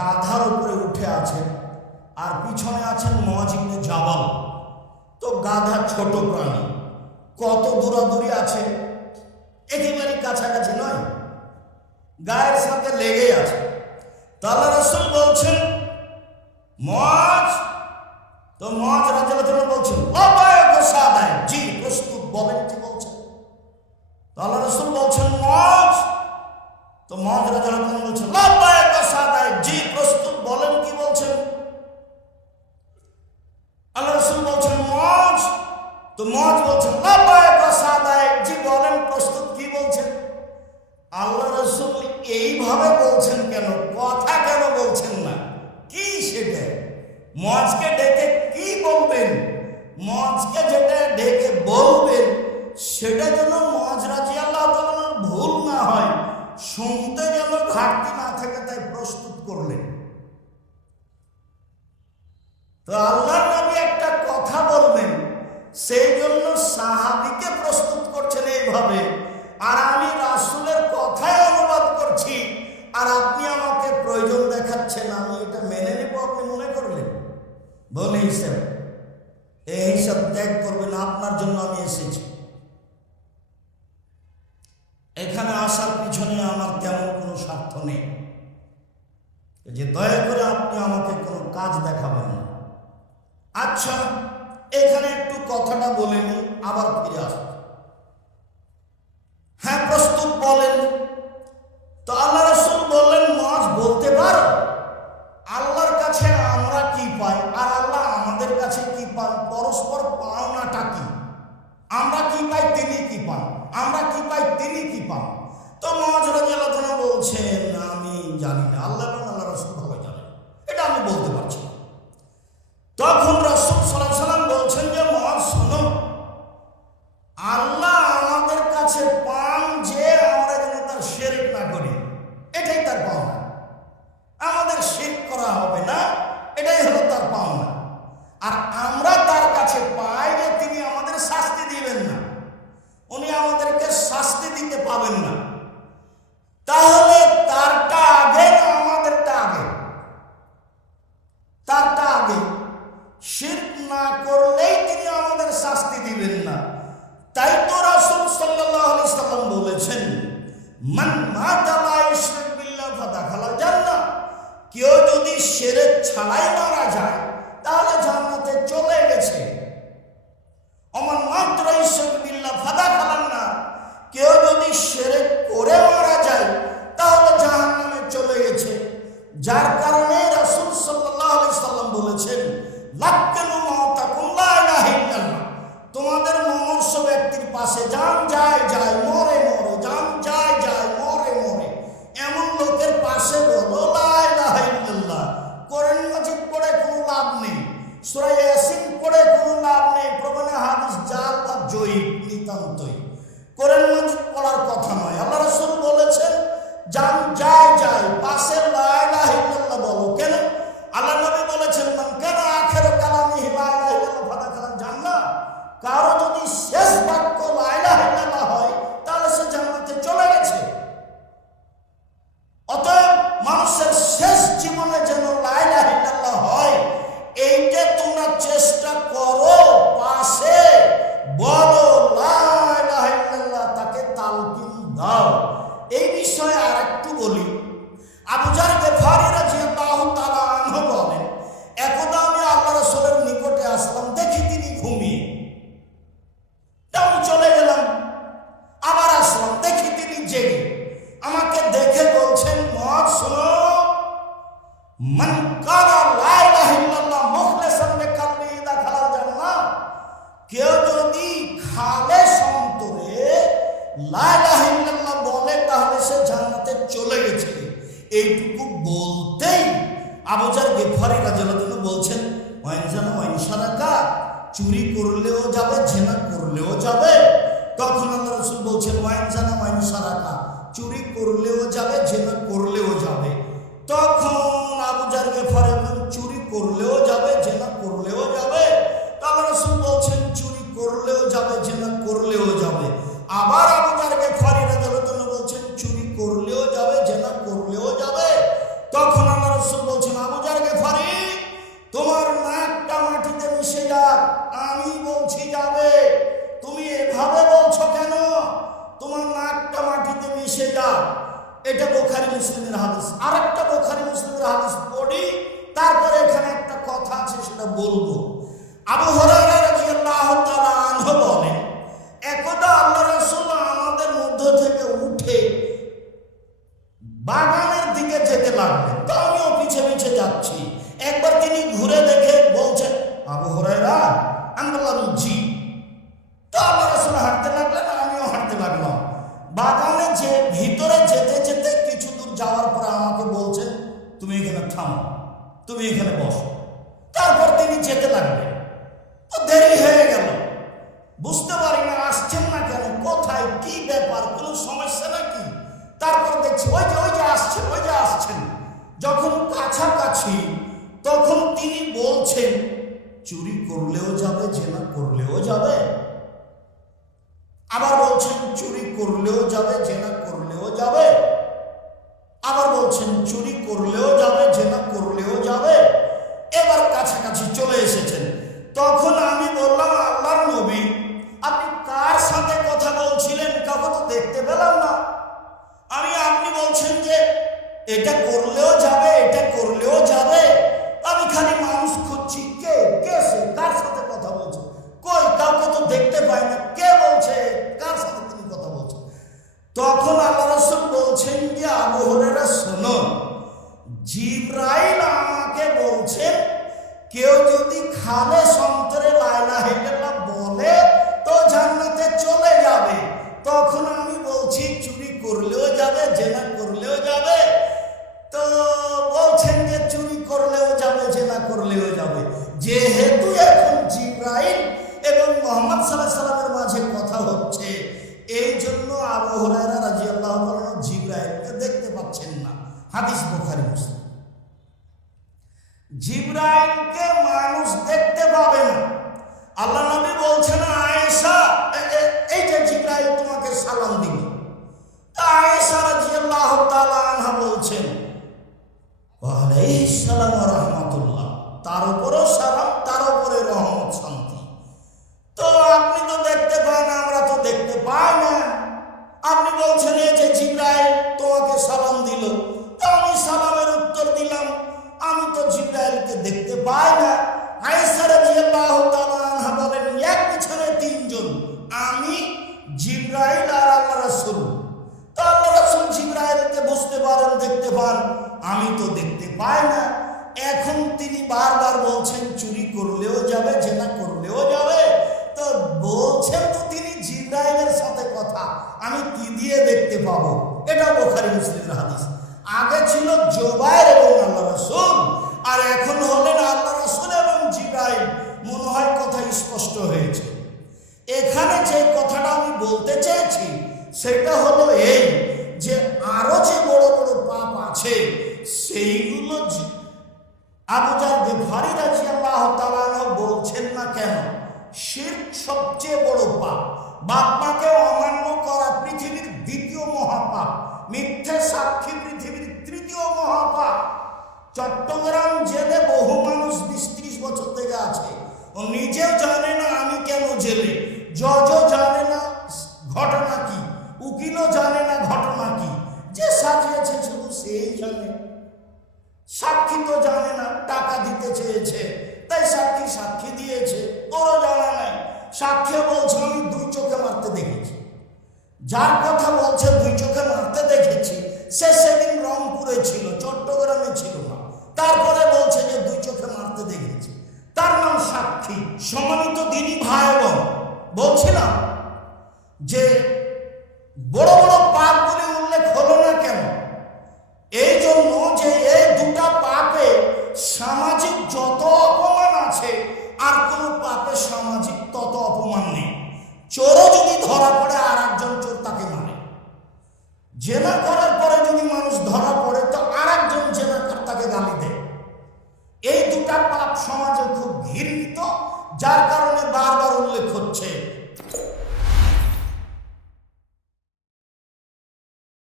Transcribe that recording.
গাধার উপরে উঠে আছেন আর পিছনে আছেন মুআয ইবনে জাবাল। তো গাধা ছোট প্রাণী, কত দূরাদূরি আছে, একেবারে কাছাকাছি নয়, গায়ের সাথে লেগে আছে। তো আল্লাহ রাসূল বলছেন মুআয, তো মুআয রাদিয়াল্লাহু আনহু বলছেন লাবায়াক সাদায়, জি প্রস্তুত, বলেন কি বলছেন। তো আল্লাহ রাসূল বলছেন মুআয, তো মুআয রাদিয়াল্লাহু আনহু বলছেন লাবায়াক সাদায়, জি প্রস্তুত, বলেন কি বলছেন। আল্লাহ রাসূল বলছেন মুআয, তো মুআয বলছেন লাবায়াক সাদায়, জি বলেন প্রস্তুত, কি বলছেন। আল্লাহ রাসূল এইভাবে বলছেন কেন, কথা কেন বলছেন না, কি সেটা? মুআযকে ডেকে কি বলবেন, মুআযকে যেটা ডেকে বলবেন সেটা যেন মুআয রাদিয়াল্লাহু তাআলার ভুল না হয়, শুনতে যেন ঘাটতি না থাকে, তাই প্রস্তুত করলেন। তো আল্লাহর নবী একটা কথা বলবেন, সেই জন্য সাহাবীকে প্রস্তুত করছেন এইভাবে, আর আমি রাসূলের কথাই অনুবাদ করছি, আর আপনি আমাকে প্রয়োজন দেখাচ্ছেন, আমি এটা মেনে নেব আপনি মনে করলেন। বলে হিসাব, এই হিসাব ত্যাগ করবেন, আপনার জন্য আমি এসেছি। এখানে আসার পিছনে আমার তেমন কোনো স্বার্থ নেই যে দয়া করে আপনি আমাকে কোনো কাজ দেখাবেন না। আচ্ছা, এখানে একটু কথাটা বলে নিই, আবার ফিরে আসব। হ্যাঁ প্রস্তুত, বলেন। তো আল্লাহ রাসূল বললেন মুআয বলতে পারো আল্লাহর কাছে আমরা কি পাই আর আল্লাহ আমাদের কাছে কি পান, পরস্পর পাওনাটা কি, আমরা কি পাই তিনি কি পান, আমরা কি পাই তিনি কি পান। তো মুআয রাদিয়াল্লাহু আনহু বলছেন আমি জানি না, আল্লাহ এবং আল্লাহ রাসূল ভালো জানেন, এটা আমি বলতে পারছি না। তখন রাসূল সাল্লাল্লাহু আলাইহি ওয়াসাল্লাম বলছেন যে মুআয শোনো, আল্লাহ আমাদের কাছে পান যে আমরা যেন তার শিরক না করি, এটাই তার পাওনা। আমাদের শিরক করা হবে না, এটাই হলো তার পাওনা। আর আমরা তার কাছে পাই যে তিনি আমাদের শাস্তি দিবেন না, উনি আমাদেরকে শাস্তি দিতে পাবেন না। তাহলে তারটা আগে না আমাদেরটা আগে? তারটা আগে। শিরক না করলেই তিনি আমাদের শাস্তি দিবেন না। তাই তো রাসূল সাল্লাল্লাহু আলাইহি ওয়াসাল্লাম বলেছেন মান মাতা লা ইউশরিক বিল্লাহ ফাদাখালাল জান্নাহ, কেউ যদি শিরক ছাড়াই মারা যায় তাহলে জান্নাতে চলে গেছে। ওমান মাতা লা ইউশরিক বিল্লাহ ফাদাখালান নার, কেউ যদি শিরক করে মারা যায় তাহলে জাহান্নামে চলে গেছে। যার কারণে রাসূল সাল্লাল্লাহু আলাইহি ওয়াসাল্লাম বলেছেন লাক্কানু মাউতাকুম লা ইলাহা ইল্লাল্লাহ, তোমাদের মমর্ষ ব্যক্তির পাশে যান যায় যায় মরে মরে, যান যায় যায় মরে মরে, এমন লোকের পাশে বলো লা ইলাহা ইল্লাল্লাহ। কোরআন মাজিদ পড়ে কোনো লাভ নেই, সূরা ইয়াসিন পড়ে কোনো লাভ নেই, প্রমাণে হাদিস জাল বা জয়ীফ নিতান্তই। কোরআন মাজিদ পড়ার কথা নয়। আল্লাহ রাসূল বলেছেন যান যায় যায় পাশে লা ইলাহা ইল্লাল্লাহ বলো। কেন? আল্লাহ নবী বলেছেন মান কানা আখিরু কালামিহি লা ইলাহা ইল্লাল্লাহ ফাদাখালাল জান্নাহ, কারো যদি শেষ বাক্য লা ইলাহা ইল্লাল্লাহ হয় তাহলে সে জান্নাতে চলে গেছে। অতএব মানুষের শেষ জীবনে যেন লা ইলাহা ইল্লাল্লাহ হয়, এইটা তোমরা চেষ্টা করো, পাশে বলো লা ইলাহা ইল্লাল্লাহ, তাকে তালকিন দাও। এই বিষয়ে আরেকটু বলি। আবু যার গিফারি রাদিয়াল্লাহু তাআলা আনহু বলেন একদা আমি আল্লাহ রাসূলের নিকটে আসলাম, দেখি তিনি ঘুমিয়ে, আমি চলে গেলাম, আবার আসলাম, দেখি তিনি জেগে। আমাকে দেখে বলছেন মুআয শোনো, মান কালা লা ইলাহা ইল্লাল্লাহ মুখলিসান বিকালবিহি দাখালাল জান্নাহ, কেউ যদি খালেস অন্তরে লা ইলাহা ইল্লাল্লাহ বলে তাহলে সে জান্নাতে চলে গেছে। এইটুকু বলতেই আবু যার গিফারি রাদিয়াল্লাহু আনহু বলছেন ওয়াইন জানা ওয়াইন সারাকা, চুরি করলেও যাবে, জেনা করলেও যাবে। তখন আল্লাহ রাসূল বলছেন ওয়াইন জানা ওয়াইন সারাকা, চুরি করলেও যাবে, জেনা করলেও যাবে। তখন আবু যার গিফারি বলেন চুরি করলেও যাবে, জেনা করলেও যাবে। আল্লাহ রাসূল বলছেন চুরি করলেও যাবে, জেনা করলেও যাবে। আবার আবু যার গিফারি রাদিয়াল্লাহু আনহু বলছেন চুরি করলেও যাবে, জেনা করলেও যাবে। তখন আল্লাহ রাসূল মুসলিমের হাদিস, আরেকটা বুখারী মুসলিমের হাদিস পড়ি, তারপরে এখানে একটা কথা আছে সেটা বলবো। আবু হুরায়রা রাদিয়াল্লাহু তাআলা আনহু বলেন, একদা আল্লাহ রাসূল আমাদের মধ্য থেকে উঠে বাগানের দিকে যেতে লাগলেন, তো আমিও পিছে পিছে যাচ্ছি। একবার তিনি ঘুরে দেখে বলছেন, আবু হুরায়রা। আমি বললাম জি। তো আল্লাহ রাসূল হাঁটতে লাগলেন, আমিও হাঁটতে লাগলাম। বাগানে যে ভিতরে যেতে যেতে কিছু দূর যাওয়ার পর আমাকে বলছেন, তুমি এখানে থামো, তুমি এখানে বসো। তারপর তিনি যেতে লাগলেন। তো দেরি হয়ে গেল, বুঝতে পারি না আসছেন না কেন, কোথায়, কি ব্যাপার, কোনো সমস্যা নাকি। তারপর দেখছি ওই যে আসছেন, ওই যে আসছেন। যখন কাছাকাছি তখন তিনি বলছেন, চুরি করলেও যাবে, জেনা করলেও যাবে। আবার বলছেন চুরি করলেও যাবে, জেনা করলেও যাবে। আবার বলছেন চুরি করলেও যাবে, জেনা করলেও যাবে। এবার কাছাকাছি চলে এসেছেন। তখন আমি বললাম, আল্লাহর নবী, আপনি কার সাথে কথা বলছিলেন? কাউকে তো দেখতে পেলাম না। আপনি বলছেন যে এটা করলেও যাবে, এটা করলেও যাবে। আমি খালি মানুষ খুঁজছি, কে সে, কার সাথে কথা বলছে, কই কাউকে তো দেখতে পাই না, কে বলছে, কার সাথে তিনি কথা বলছেন। তখন আল্লাহ রাসূল বলছেন যে, আবু হুরায়রা শোনো, জিবরাইল আমাকে বলছেন কেউ যদি খালেস অন্তরে লা ইলাহা ইল্লাল্লাহ বলে তো জান্নাতে চলে যাবে। তখন আমি বলছি চুরি করলেও যাবে, জেনা করলেও যাবে। তো বলছেন যে চুরি করলেও যাবে, জেনা করলেও যাবে। যেহেতু এখন জিবরাইল এবং মুহাম্মদ সাল্লাল্লাহু আলাইহি সাল্লামের মাঝে কথা হচ্ছে, এই জন্য আবু হুরায়রা রাদিয়াল্লাহু তাআলা জিবরাইলকে দেখতে পাচ্ছেন না। হাদিস বুখারী মুসলিম। জিবরাইলকে মানুষ দেখতে পাবে না। আল্লাহ নবী বলছেন, আয়েশা, এই যে জিবরাইল তোমাকে সালাম দিল। আয়েশা রাদিয়াল্লাহু তাআলা আনহা বলছেন, ওয়া আলাইহিস সালাম ওয়া রাহমাতুল্লাহ, তার উপরও সালাম, তার উপরে রহমত, শান্তি। তো আপনি তো দেখতে পান, আমরা তো দেখতে পাই না। আপনি বলছেন এই যে জিবরাইল তোমাকে সালাম দিল, তো আমি সালামের উত্তর দিলাম, আমি তো জিবরাইলকে দেখতে পাই না। আয়েশা রাদিয়াল্লাহু তাআলা আনহা বলেন, এক পিছনে তিনজন, আমি, জিবরাইল আর আল্লাহ রাসূল। তো আল্লাহ রাসূল জিবরাইলকে বুঝতে পারেন, দেখতে পান, আমি তো দেখতে পাই না। এখন তিনি বারবার বলছেন চুরি করলেও যাবে, জেনা করলেও যাবে। তো বলছেন তো তিনি জিবরাইলের সাথে কথা, আমি কি দিয়ে দেখতে পাবো? এটা বুখারী মুসলিমের হাদিস। আগে ছিল জুবাইর এবং আল্লাহ রাসূল, আর এখন হলেন আল্লাহ রাসূল এবং জিবরাইল। মনে হয় কথা স্পষ্ট হয়েছে। এখানে যে কথাটা আমি বলতে চেয়েছি সেটা হলো এই, যে আরো যে বড় বড় পাপ আছে সেইগুলো আবু যার গিফারী রাদিয়াল্লাহু তাআলা বলছেন না কেন, শিরক সবচেয়ে বড় পাপ। বাপ মাকে অমান্য করা পৃথিবীর দ্বিতীয় মহাপাপ। মিথ্যে সাক্ষী পৃথিবীর তৃতীয় মহাপাপ। চট্টগ্রাম জেলে বহু মানুষ 20-30 বছর থেকে আছে, ও নিজেও জানে না আমি কেন জেলে, জজও জানে না ঘটনা কি, উকিলও জানে না ঘটনা কি, যে সাজিয়েছে শুধু সেই জানে। সাক্ষী তো জানে না, টাকা দিতে চেয়েছে তাই সাক্ষী দিয়েছে, ওরও জানা নাই। সাক্ষী বলছে আমি 2 চোখে মারতে দেখেছি। যার কথা বলছে 2 চোখে মারতে দেখেছি, সে সেদিন রংপুরে ছিল, চট্টগ্রামে ছিল না। তারপরে বলছে যে 2 চোখে মারতে দেখেছি, তার নাম সাক্ষী। সম্মানিত দিনী ভাই বোন, বলছিলাম